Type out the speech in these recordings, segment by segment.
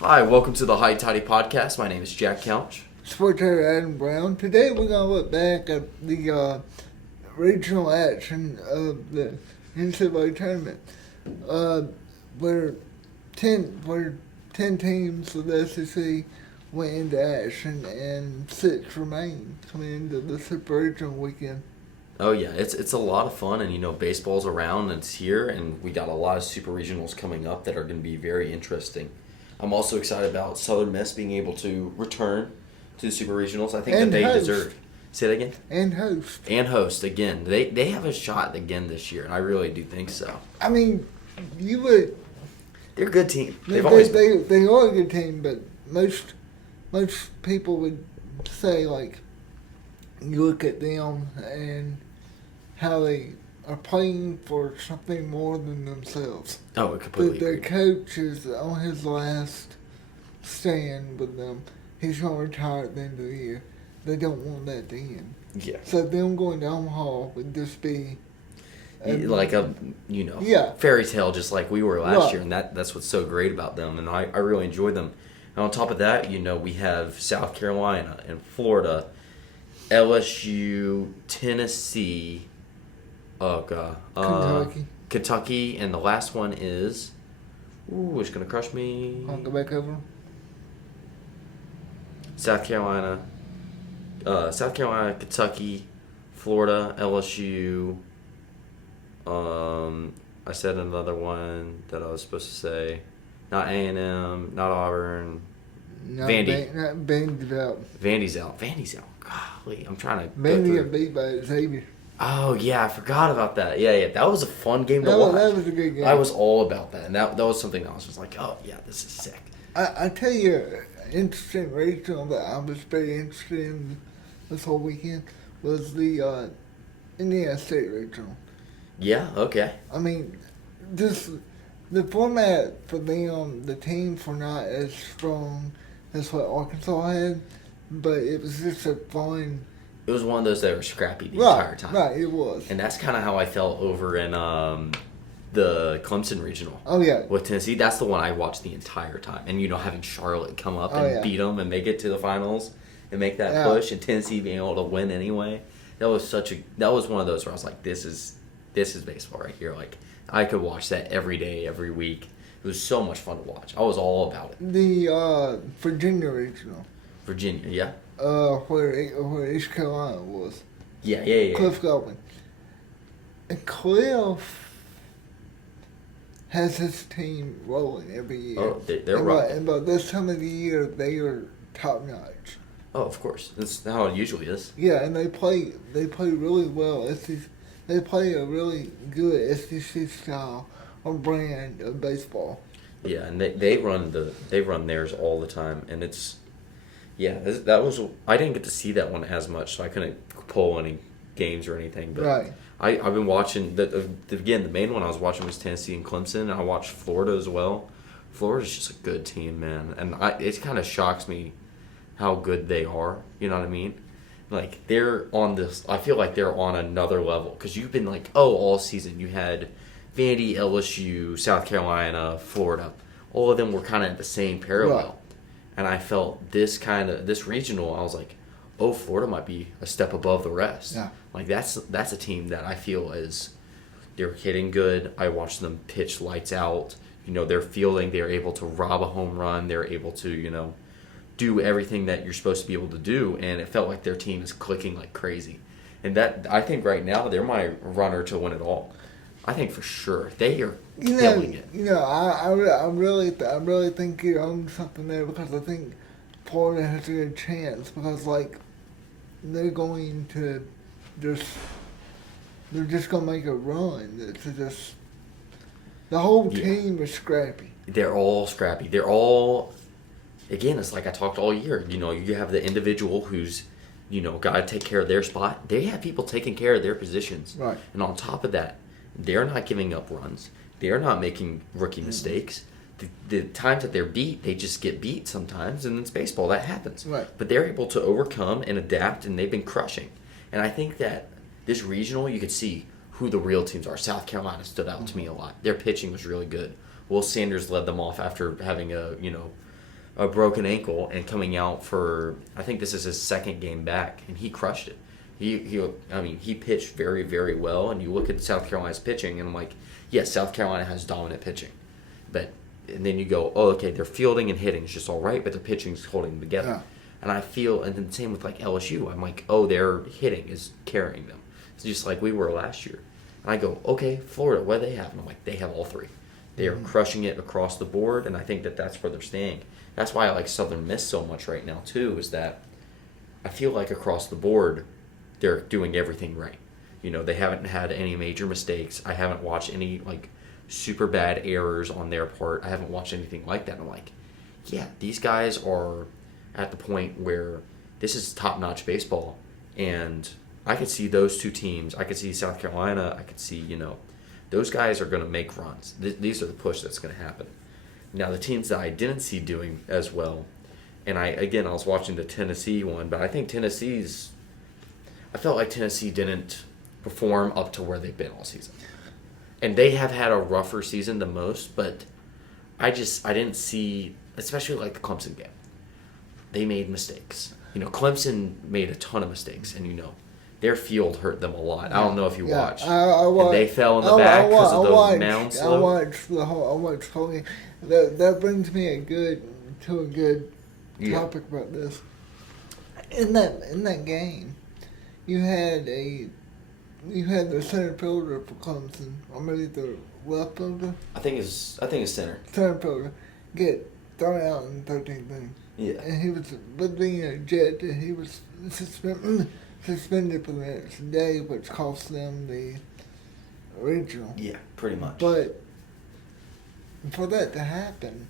Hi, welcome to the Toddy podcast. My name is Jack Couch. Sports Editor Adam Brown. Today we're going to look back at the regional action of the NCAA tournament, where 10 teams of the SEC went into action and 6 remain coming into the Super Regional weekend. Oh yeah, it's a lot of fun, and baseball's around and it's here, and we got a lot of Super Regionals coming up that are going to be very interesting. I'm also excited about Southern Miss being able to return to the Super Regionals. I think and that they host. deserve. Say that again. And host Again. They have a shot again this year, and I really do think so. I mean, you would. They're a good team. They are a good team, but most people would say, like, you look at them and how they are playing for something more than themselves. Oh, completely. Their coach is on his last stand with them. He's going to retire at the end of the year. They don't want that to end. Yeah. So them going to Omaha would just be like a fairy tale, just like we were last year, and that's what's so great about them, and I really enjoy them. And on top of that, we have South Carolina and Florida, LSU, Tennessee, Kentucky, and the last one is, it's gonna crush me. I'll go back over. South Carolina, Kentucky, Florida, LSU. I said another one that I was supposed to say. Not A&M, not Auburn. Vandy. Vandy's out. Golly, I'm trying to. Vandy got beat by Xavier. Oh yeah, I forgot about that. Yeah, that was a fun game to watch. That was a good game. I was all about that, and that was something I was just like, oh yeah, this is sick. I tell you, interesting regional that I was very interested in this whole weekend was the Indiana State regional. Yeah. Okay. I mean, the format for them, the teams were not as strong as what Arkansas had, but it was just a fun. It was one of those that were scrappy the entire time. Right, it was. And that's kind of how I felt over in the Clemson regional. Oh, yeah. With Tennessee, that's the one I watched the entire time. And, having Charlotte come up and beat them and make it to the finals and make that push, and Tennessee being able to win anyway. That was one of those where I was like, this is baseball right here. Like, I could watch that every day, every week. It was so much fun to watch. I was all about it. The Virginia regional. Virginia, yeah. Where East Carolina was. Yeah. Cliff Godwin. And Cliff has his team rolling every year. Oh, they're rolling. And by this time of the year, they are top notch. Oh, of course. That's how it usually is. Yeah, and they play really well. They play a really good SEC style or brand of baseball. Yeah, and they run theirs all the time, and it's. Yeah, that was. I didn't get to see that one as much, so I couldn't pull any games or anything. But right. I've been watching the main one I was watching was Tennessee and Clemson. And I watched Florida as well. Florida's just a good team, man, and it kind of shocks me how good they are. You know what I mean? Like they're on this. I feel like they're on another level because you've been like, all season you had Vandy, LSU, South Carolina, Florida. All of them were kind of at the same parallel. Right. And I felt this regional, I was like, Florida might be a step above the rest. Yeah. Like that's a team that I feel they're hitting good. I watched them pitch lights out. They're fielding, they're able to rob a home run, they're able to, do everything that you're supposed to be able to do, and it felt like their team is clicking like crazy. And that I think right now they're my runner to win it all. I think for sure they are killing it. I really think you're on something there because I think Florida has a good chance because they're going to they're just gonna make a run. The whole team is scrappy. They're all scrappy. They're all. Again, it's like I talked all year. You have the individual who's, got to take care of their spot. They have people taking care of their positions. Right. And on top of that, they're not giving up runs. They're not making rookie mistakes. The times that they're beat, they just get beat sometimes, and it's baseball. That happens. Right. But they're able to overcome and adapt, and they've been crushing. And I think that this regional, you could see who the real teams are. South Carolina stood out to me a lot. Their pitching was really good. Will Sanders led them off after having a a broken ankle and coming out for, I think this is his second game back, and he crushed it. He pitched very, very well, and you look at South Carolina's pitching, and I'm like, yes, South Carolina has dominant pitching. And then you go, oh, okay, their fielding and hitting is just all right, but their pitching's holding them together. Yeah. And I feel, and then same with like LSU, I'm like, oh, their hitting is carrying them. It's just like we were last year. And I go, okay, Florida, what do they have? And I'm like, they have all three. They are crushing it across the board, and I think that that's where they're staying. That's why I like Southern Miss so much right now, too, is that I feel like across the board, they're doing everything right. You know, they haven't had any major mistakes. I haven't watched any, like, super bad errors on their part. I haven't watched anything like that. I'm like, yeah, these guys are at the point where this is top-notch baseball, and I could see those two teams. I could see South Carolina. I could see, those guys are going to make runs. These are the push that's going to happen. Now, the teams that I didn't see doing as well, and I was watching the Tennessee one, but I think I felt like Tennessee didn't perform up to where they've been all season. And they have had a rougher season than most, but I didn't see, especially like the Clemson game. They made mistakes. Clemson made a ton of mistakes, and their field hurt them a lot. I don't know if you watched. And they fell in the back because of the mound slope. I watched the whole game. That brings me to a good topic about this. In that game, you had the center fielder for Clemson, or maybe the left fielder. I think it's center. Center fielder get thrown out in the 13th inning. Yeah. And he was being ejected. He was suspended for the next day, which cost them the regional. Yeah, pretty much. But for that to happen,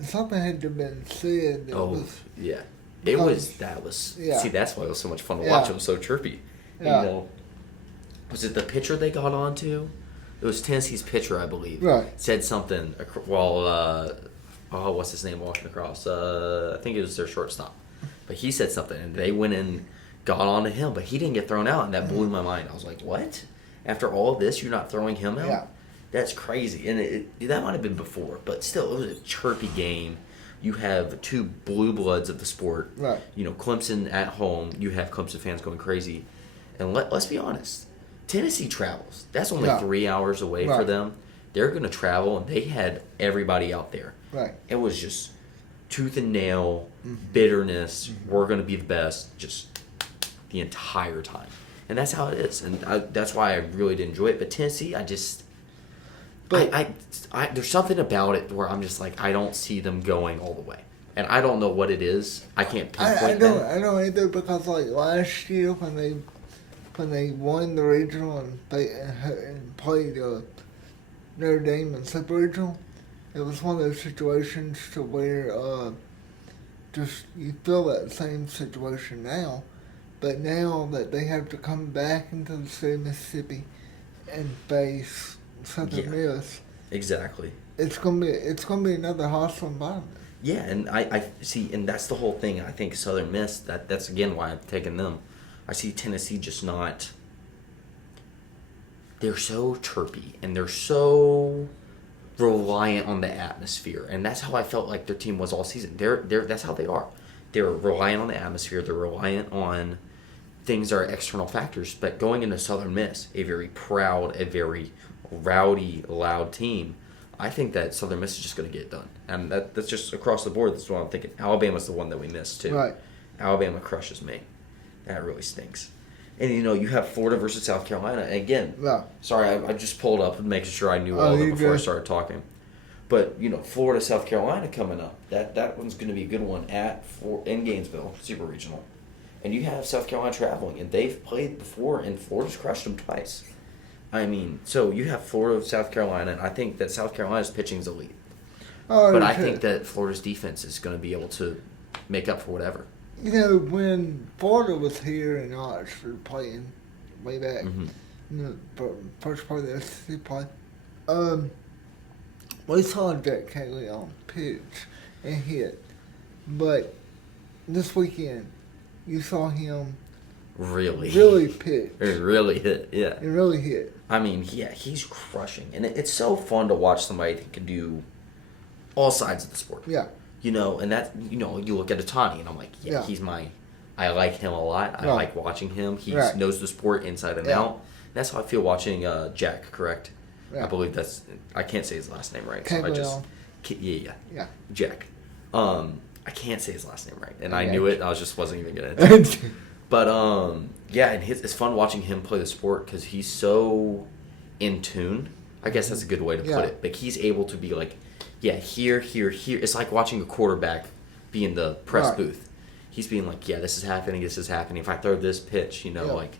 something had to have been said. Yeah. Yeah. See, that's why it was so much fun to watch. It was so chirpy. Yeah. Was it the pitcher they got onto? It was Tennessee's pitcher, I believe. Right. Said something while, what's his name walking across? I think it was their shortstop. But he said something, and they went and got onto him, but he didn't get thrown out, and that blew my mind. I was like, what? After all of this, you're not throwing him out? Yeah. That's crazy. And that might have been before, but still, it was a chirpy game. You have two blue bloods of the sport. Right. Clemson at home. You have Clemson fans going crazy. And let's be honest. Tennessee travels. That's only 3 hours away for them. They're going to travel, and they had everybody out there. Right. It was just tooth and nail, bitterness. We're going to be the best just the entire time. And that's how it is. And that's why I really did enjoy it. But Tennessee, there's something about it where I'm just like, I don't see them going all the way. And I don't know what it is. I can't pinpoint that. I don't either, because like last year when they won the regional and played Notre Dame in Super Regional, it was one of those situations to where just you feel that same situation now, but now that they have to come back into the state of Mississippi and face Southern Miss, exactly, it's gonna be another hostile environment. Yeah, and I see, and that's the whole thing. I think Southern Miss, that's again why I'm taking them. I see Tennessee just not. They're so chirpy, and they're so reliant on the atmosphere, and that's how I felt like their team was all season. That's how they are. They're reliant on the atmosphere. They're reliant on things that are external factors. But going into Southern Miss, a very proud, a very rowdy, loud team, I think that Southern Miss is just going to get it done. And that's just across the board. That's what I'm thinking. Alabama's the one that we missed, too. Right. Alabama crushes me. That really stinks. And, you have Florida versus South Carolina. And again, sorry, I just pulled up and making sure I knew all of it before I started talking. But, Florida, South Carolina coming up. That one's going to be a good one in Gainesville, Super Regional. And you have South Carolina traveling. And they've played before, and Florida's crushed them twice. I mean, so you have Florida, South Carolina, and I think that South Carolina's pitching is elite. But I think that Florida's defense is going to be able to make up for whatever. When Florida was here in Oxford playing way back, first part of the SEC play, we saw Jack Cagley on pitch and hit. But this weekend, you saw him really pitch. Really hit, yeah. It really hit. I mean, yeah, he's crushing. And it's so fun to watch somebody that can do all sides of the sport. Yeah. You know, and that, you know, you look at a Toddy, and I'm like, yeah, he's I like him a lot. I like watching him. He knows the sport inside and out. That's how I feel watching Jack, correct? I believe I can't say his last name right. So yeah. Jack. I can't say his last name right. And I knew it. I wasn't even going to. But, yeah, and it's fun watching him play the sport because he's so in tune. I guess that's a good way to put it. Like, he's able to be like, here. It's like watching a quarterback be in the press booth. He's being like, this is happening. If I throw this pitch, you know, like,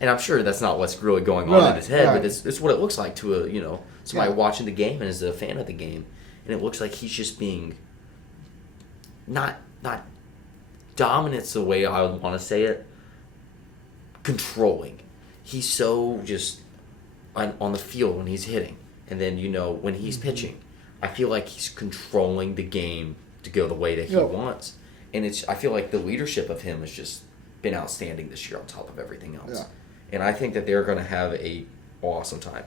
and I'm sure that's not what's really going on in his head, but it's what it looks like to somebody watching the game and is a fan of the game, and it looks like he's just being not dominant's the way I would want to say it, controlling. He's so just on the field when he's hitting, and then when he's pitching, I feel like he's controlling the game to go the way that he wants. And I feel like the leadership of him has just been outstanding this year on top of everything else. Yeah. And I think that they're going to have a awesome time.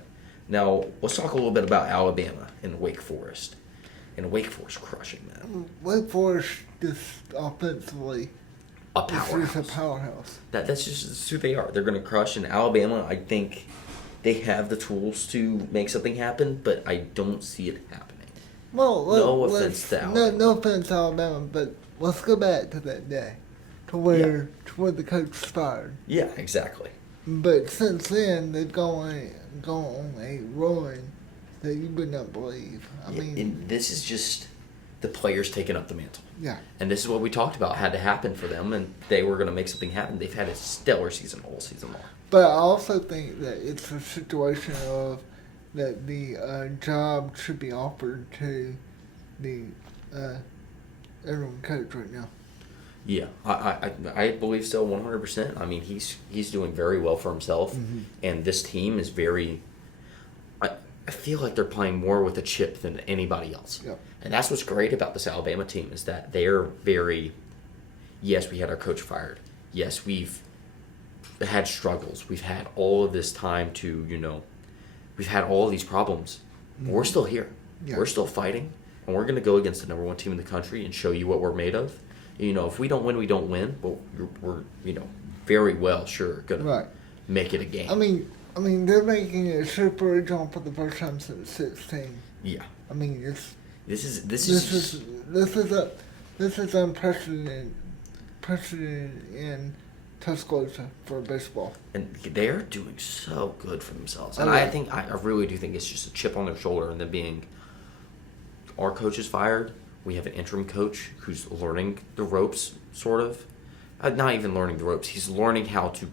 Now, let's talk a little bit about Alabama and Wake Forest. And Wake Forest crushing them. Wake Forest just offensively a powerhouse. It's a powerhouse. That's just who they are. They're going to crush. And Alabama, I think they have the tools to make something happen, but I don't see it happening. Well, no offense to Alabama. No offense to Alabama, but let's go back to that day, to where the coach was fired. Yeah, exactly. But since then, they've gone on a run that you would not believe. I mean, and this is just the players taking up the mantle. Yeah. And this is what we talked about had to happen for them, and they were going to make something happen. They've had a stellar season all season long. But I also think that it's a situation of that the job should be offered to the interim coach right now. Yeah, I believe so 100%. I mean, he's doing very well for himself, and this team is very. I feel like they're playing more with a chip than anybody else, and that's what's great about this Alabama team is that they're very. Yes, we had our coach fired. Yes, we've had struggles. We've had all of this time to we've had all of these problems. But we're still here. Yeah. We're still fighting, and we're going to go against the number one team in the country and show you what we're made of. If we don't win, we don't win. But we're very well sure going to make it a game. I mean, they're making a Super Regional for the first time since 16. Yeah. I mean, it's this is unprecedented in Tuscaloosa for baseball. And they're doing so good for themselves. And I really do think it's just a chip on their shoulder, and then being our coach is fired. We have an interim coach who's learning the ropes, sort of. Not even learning the ropes. He's learning how to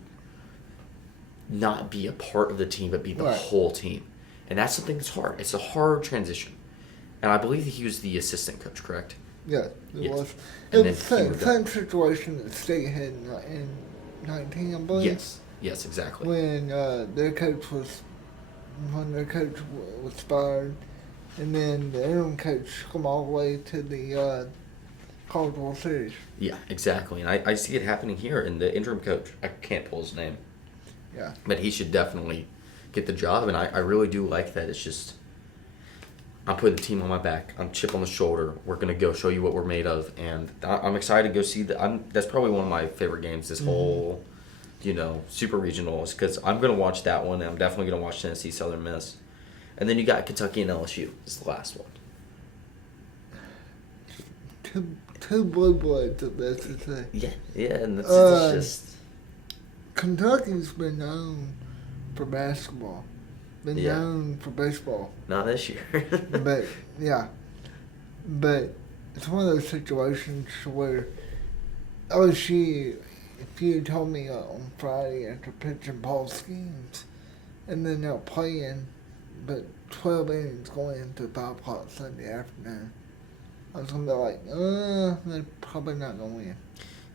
not be a part of the team, but be the whole team. And that's something that's hard. It's a hard transition. And I believe that he was the assistant coach, correct? Yeah, he was. It was the same situation that State had in 19, I believe. Yes, exactly. When their coach was fired. And then the interim coach come all the way to the College World Series. Yeah, exactly. And I see it happening here. And the interim coach, I can't pull his name. Yeah. But he should definitely get the job. And I really do like that. It's just, I'm putting the team on my back. I'm chip on the shoulder. We're going to go show you what we're made of. And I'm excited to go see that. That's probably one of my favorite games this whole, Super Regionals. Because I'm going to watch that one. And I'm definitely going to watch Tennessee Southern Miss. And then you got Kentucky and LSU is the last one. Two blue bloods, that's to say. Yeah, and it's just... Kentucky's been known for basketball. Known for baseball. Not this year. But it's one of those situations where LSU, if you had told me on Friday after pitching ball schemes, and then they're playing... But 12 innings going into 5 o'clock Sunday afternoon, I was going to be like, they're probably not going to win.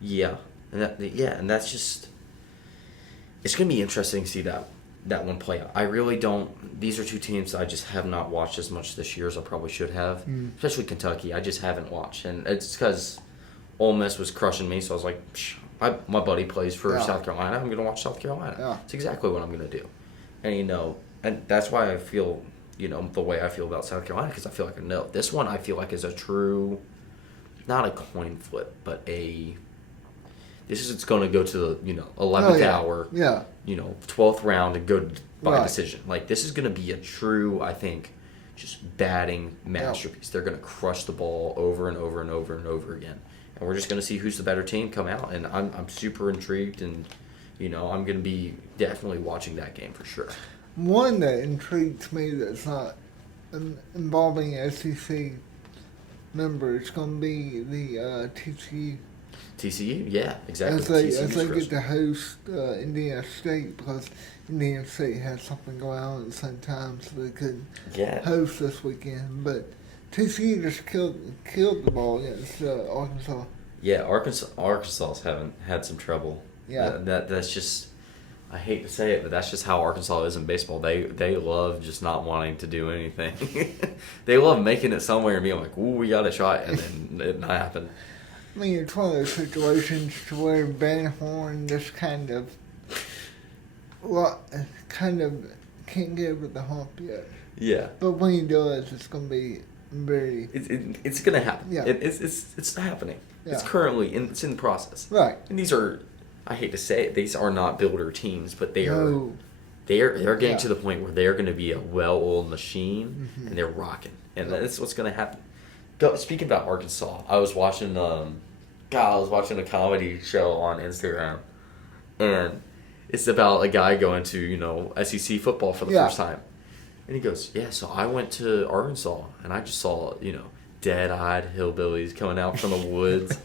Yeah. And that's just... It's going to be interesting to see that one play out. I really don't... These are two teams that I just have not watched as much this year as I probably should have. Especially Kentucky. I just haven't watched. And it's because Ole Miss was crushing me, so I was like, my buddy plays for South Carolina. I'm going to watch South Carolina. Yeah. It's exactly what I'm going to do. And, and that's why I feel the way I feel about South Carolina, because I feel like no, this one I feel like is a true, not a coin flip, but it's going to go to the 11th hour, 12th round and go by decision. Like this is going to be a true, I think, just batting masterpiece. They're going to crush the ball over and over and over and over again, and we're just going to see who's the better team come out. And I'm super intrigued, and I'm going to be definitely watching that game for sure. One that intrigues me that's not involving SEC members is going to be the TCU. TCU, yeah, exactly. As they get to host Indiana State, because Indiana State has something going on at the same time, so they couldn't host this weekend. But TCU just killed the ball against Arkansas. Yeah, Arkansas's haven't had some trouble. Yeah, that's just, I hate to say it, but that's just how Arkansas is in baseball. They love just not wanting to do anything. They love making it somewhere and being like, "Ooh, we got a shot," and then it not happen. I mean, it's one of those situations to where Van Horn just kind of can't get over the hump yet. Yeah. But when he does, it's going to be very. It's going to happen. Yeah. It's happening. Yeah. It's in the process. Right. And these are, I hate to say it, these are not builder teams, but they're getting to the point where they're going to be a well-oiled machine, and they're rocking, and that's what's going to happen. Speaking about Arkansas, I was watching a comedy show on Instagram, and it's about a guy going to SEC football for the first time, and he goes, "Yeah, so I went to Arkansas, and I just saw dead-eyed hillbillies coming out from the woods,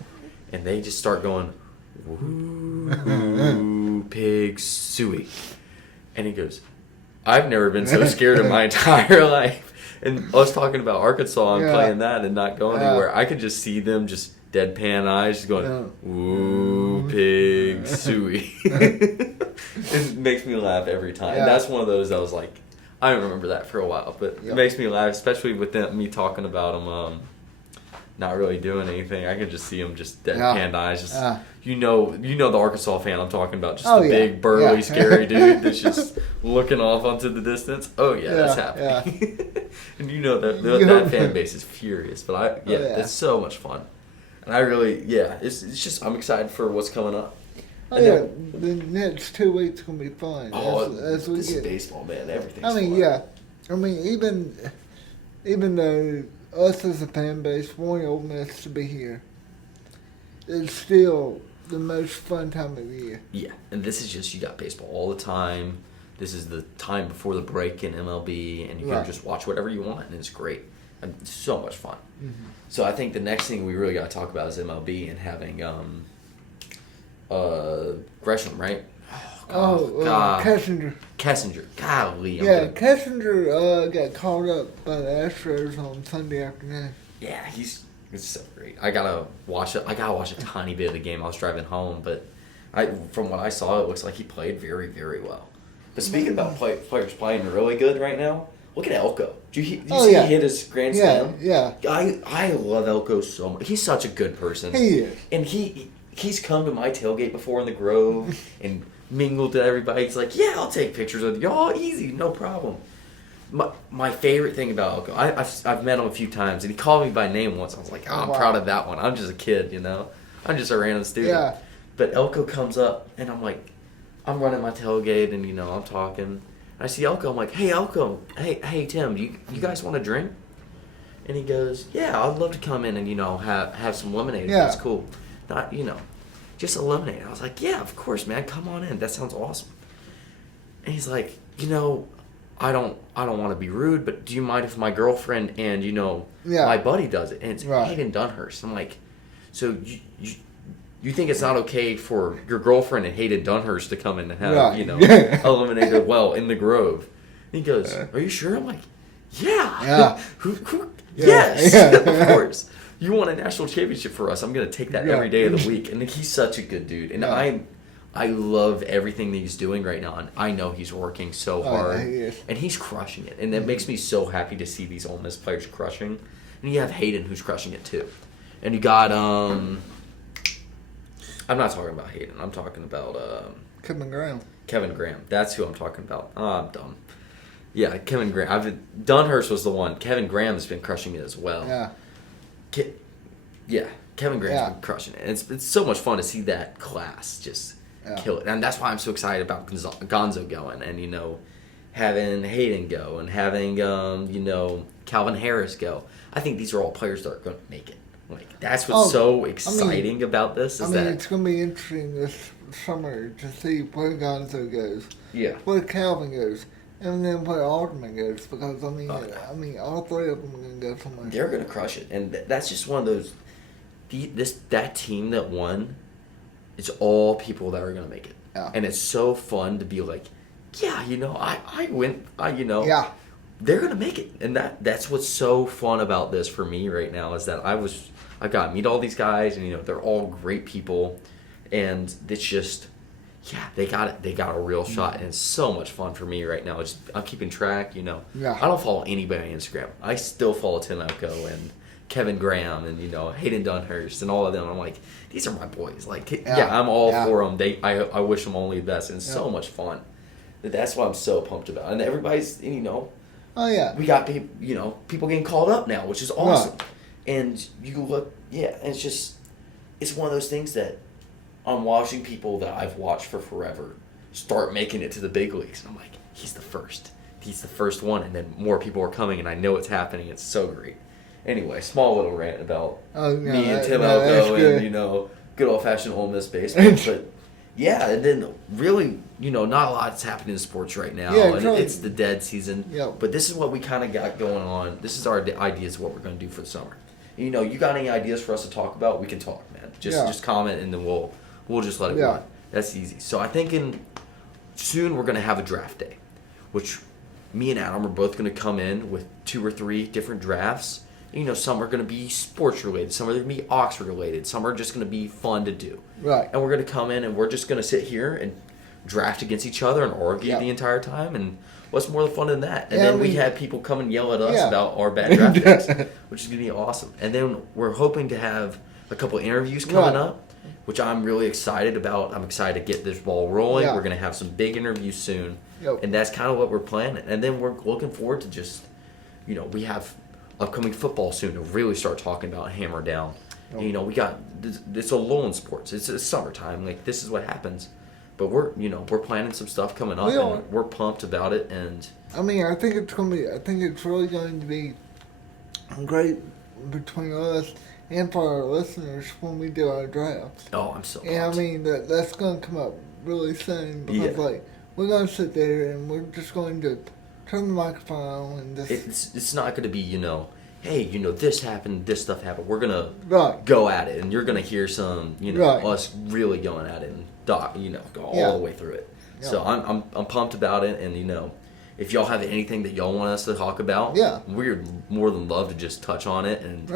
and they just start going, woo, pig suey," and he goes, "I've never been so scared in my entire life." And us talking about Arkansas and playing that and not going anywhere, I could just see them just deadpan eyes just going, "Woo, pig, suey." It makes me laugh every time. Yeah. And that's one of those that was like, I don't remember that for a while, but it makes me laugh, especially with me talking about them not really doing anything. I can just see them just deadpan eyes. Just the Arkansas fan I'm talking about, just the big, burly, scary dude that's just looking off onto the distance. Oh, that's happening. And that fan base is furious. But it's so much fun. And I really, it's just, I'm excited for what's coming up. The next 2 weeks going to be fun. This is baseball, man. Everything's fun. I mean, even though us as a fan base want Ole Miss to be here, it's still the most fun time of the year. Yeah, and this is just, you got baseball all the time. This is the time before the break in MLB, and you can just watch whatever you want, and it's great. And it's so much fun. Mm-hmm. So I think the next thing we really got to talk about is MLB and having Gresham, right? Kessinger. Golly. Kessinger got called up by the Astros on Sunday afternoon. Yeah, it's so great. I gotta watch it. I gotta watch a tiny bit of the game. I was driving home, but from what I saw, it looks like he played very, very well. But speaking about players playing really good right now, look at Elko. Did you see he hit his grand slam? Yeah. I love Elko so much. He's such a good person. He is. And he's come to my tailgate before in the Grove and mingled to everybody. He's like, "Yeah, I'll take pictures with y'all. Easy, no problem." My favorite thing about Elko, I've met him a few times, and he called me by name once. I was like, I'm proud of that one. I'm just a kid, I'm just a random student. Yeah. But Elko comes up, and I'm like, I'm running my tailgate, and I'm talking. And I see Elko. I'm like, "Hey, Elko. Hey, Tim. You guys want a drink?" And he goes, "Yeah, I'd love to come in and have some lemonade. Yeah. That's cool. Not just a lemonade." I was like, "Yeah, of course, man. Come on in. That sounds awesome." And he's like, I don't want to be rude, but do you mind if my girlfriend and my buddy does it?" And it's Hayden Dunhurst. I'm like, "So you think it's not okay for your girlfriend and Hayden Dunhurst to come in and have a lemonade well in the Grove?" And he goes, "Are you sure?" I'm like, "Yeah. Yes, of course. You won a national championship for us. I'm gonna take that every day of the week." And he's such a good dude, and I love everything that he's doing right now, and I know he's working so hard, and he's crushing it, and that makes me so happy to see these Ole Miss players crushing. And you have Hayden who's crushing it too, and you got I'm not talking about Hayden. I'm talking about Kevin Graham. Kevin Graham. That's who I'm talking about. I'm dumb. Yeah, Kevin Graham. Dunhurst was the one. Kevin Graham has been crushing it as well. Yeah. Kevin Graham's been crushing it. And it's so much fun to see that class just kill it. And that's why I'm so excited about Gonzo going and, having Hayden go and having, Calvin Harris go. I think these are all players that are going to make it. Like, that's what's so exciting about this. It's going to be interesting this summer to see where Gonzo goes. Yeah. Where Calvin goes. And then where Alderman goes. Because, all three of them are going to go somewhere. They're going to crush it. And that's just one of those... That team that won, it's all people that are going to make it. Yeah. And it's so fun to be like, I went, Yeah. They're going to make it. And that's what's so fun about this for me right now is that I got to meet all these guys and, they're all great people. And it's just, they got it. They got a real shot. And it's so much fun for me right now. I'm keeping track, Yeah. I don't follow anybody on Instagram. I still follow Tim Elko and Kevin Graham and Hayden Dunhurst and all of them. I'm like, these are my boys. Like, I'm all for them. I wish them only the best, and it's so much fun. That's what I'm so pumped about. And everybody's, oh yeah, we got people, people getting called up now, which is awesome. Right. And you look, and it's one of those things that I'm watching people that I've watched for forever start making it to the big leagues, and I'm like, he's the first. He's the first one, and then more people are coming, and I know it's happening. It's so great. Anyway, small little rant about me and Tim Elko and, good old-fashioned Ole Miss baseball. But, and then really, not a lot's happening in sports right now. Yeah, and it's the dead season. Yeah. But this is what we kind of got going on. This is our ideas of what we're going to do for the summer. You got any ideas for us to talk about? We can talk, man. Just comment, and then we'll just let it run. That's easy. So I think soon we're going to have a draft day, which me and Adam are both going to come in with 2 or 3 different drafts. Some are going to be sports related, some are going to be Oxford related, some are just going to be fun to do. Right. And we're going to come in and we're just going to sit here and draft against each other and argue the entire time. And what's more fun than that? And then we had people come and yell at us about our bad draft picks, which is going to be awesome. And then we're hoping to have a couple interviews coming up, which I'm really excited about. I'm excited to get this ball rolling. We're going to have some big interviews soon. And that's kind of what we're planning. And then we're looking forward to just, we have upcoming football soon to really start talking about hammer down. We got it's a lull in sports. It's summertime. Like, this is what happens. But we're planning some stuff coming up, and we're pumped about it. And I think it's really going to be great between us and for our listeners when we do our draft. Oh, I'm so pumped. And that's going to come up really soon because we're going to sit there and we're just going to turn the microphone and just... It's not going to be, hey, this happened, this stuff happened. We're going to go at it, and you're going to hear some, us really going at it and, go all the way through it. Yeah. So I'm pumped about it, and, if y'all have anything that y'all want us to talk about, we're more than love to just touch on it and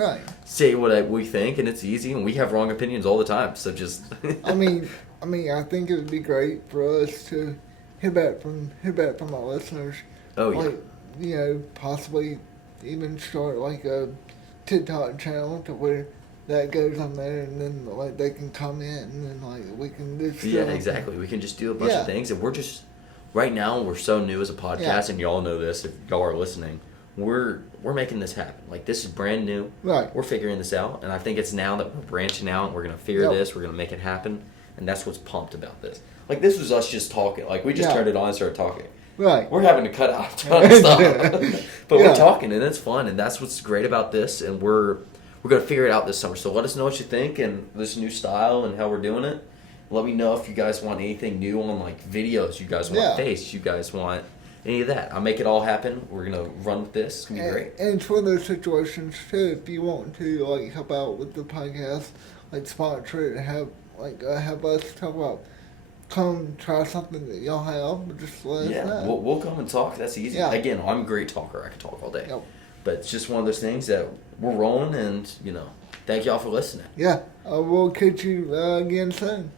say what we think, and it's easy, and we have wrong opinions all the time, so just... I think it would be great for us to hear back from our listeners. Oh, yeah. Possibly even start a TikTok channel to where that goes on there, and then they can comment, and then we can just exactly. We can just do a bunch of things, and we're just right now we're so new as a podcast, and y'all know this if y'all are listening. We're making this happen. This is brand new. Right. We're figuring this out, and I think it's now that we're branching out. And we're gonna figure this. We're gonna make it happen, and that's what's pumped about this. This was us just talking. We just turned it on and started talking. Right. We're having to cut out a ton of stuff. But we're talking, and it's fun, and that's what's great about this, and we're going to figure it out this summer. So let us know what you think and this new style and how we're doing it. Let me know if you guys want anything new on, videos, you guys want face, you guys want any of that. I'll make it all happen. We're going to run with this. It's going to be great. And it's one of those situations, too, if you want to, help out with the podcast, sponsor it and have us talk about come try something that y'all have, just let us know. We'll come and talk. That's easy. Yeah. Again, I'm a great talker. I can talk all day. Yep. But it's just one of those things that we're rolling, and, thank y'all for listening. Yeah. We'll catch you again soon.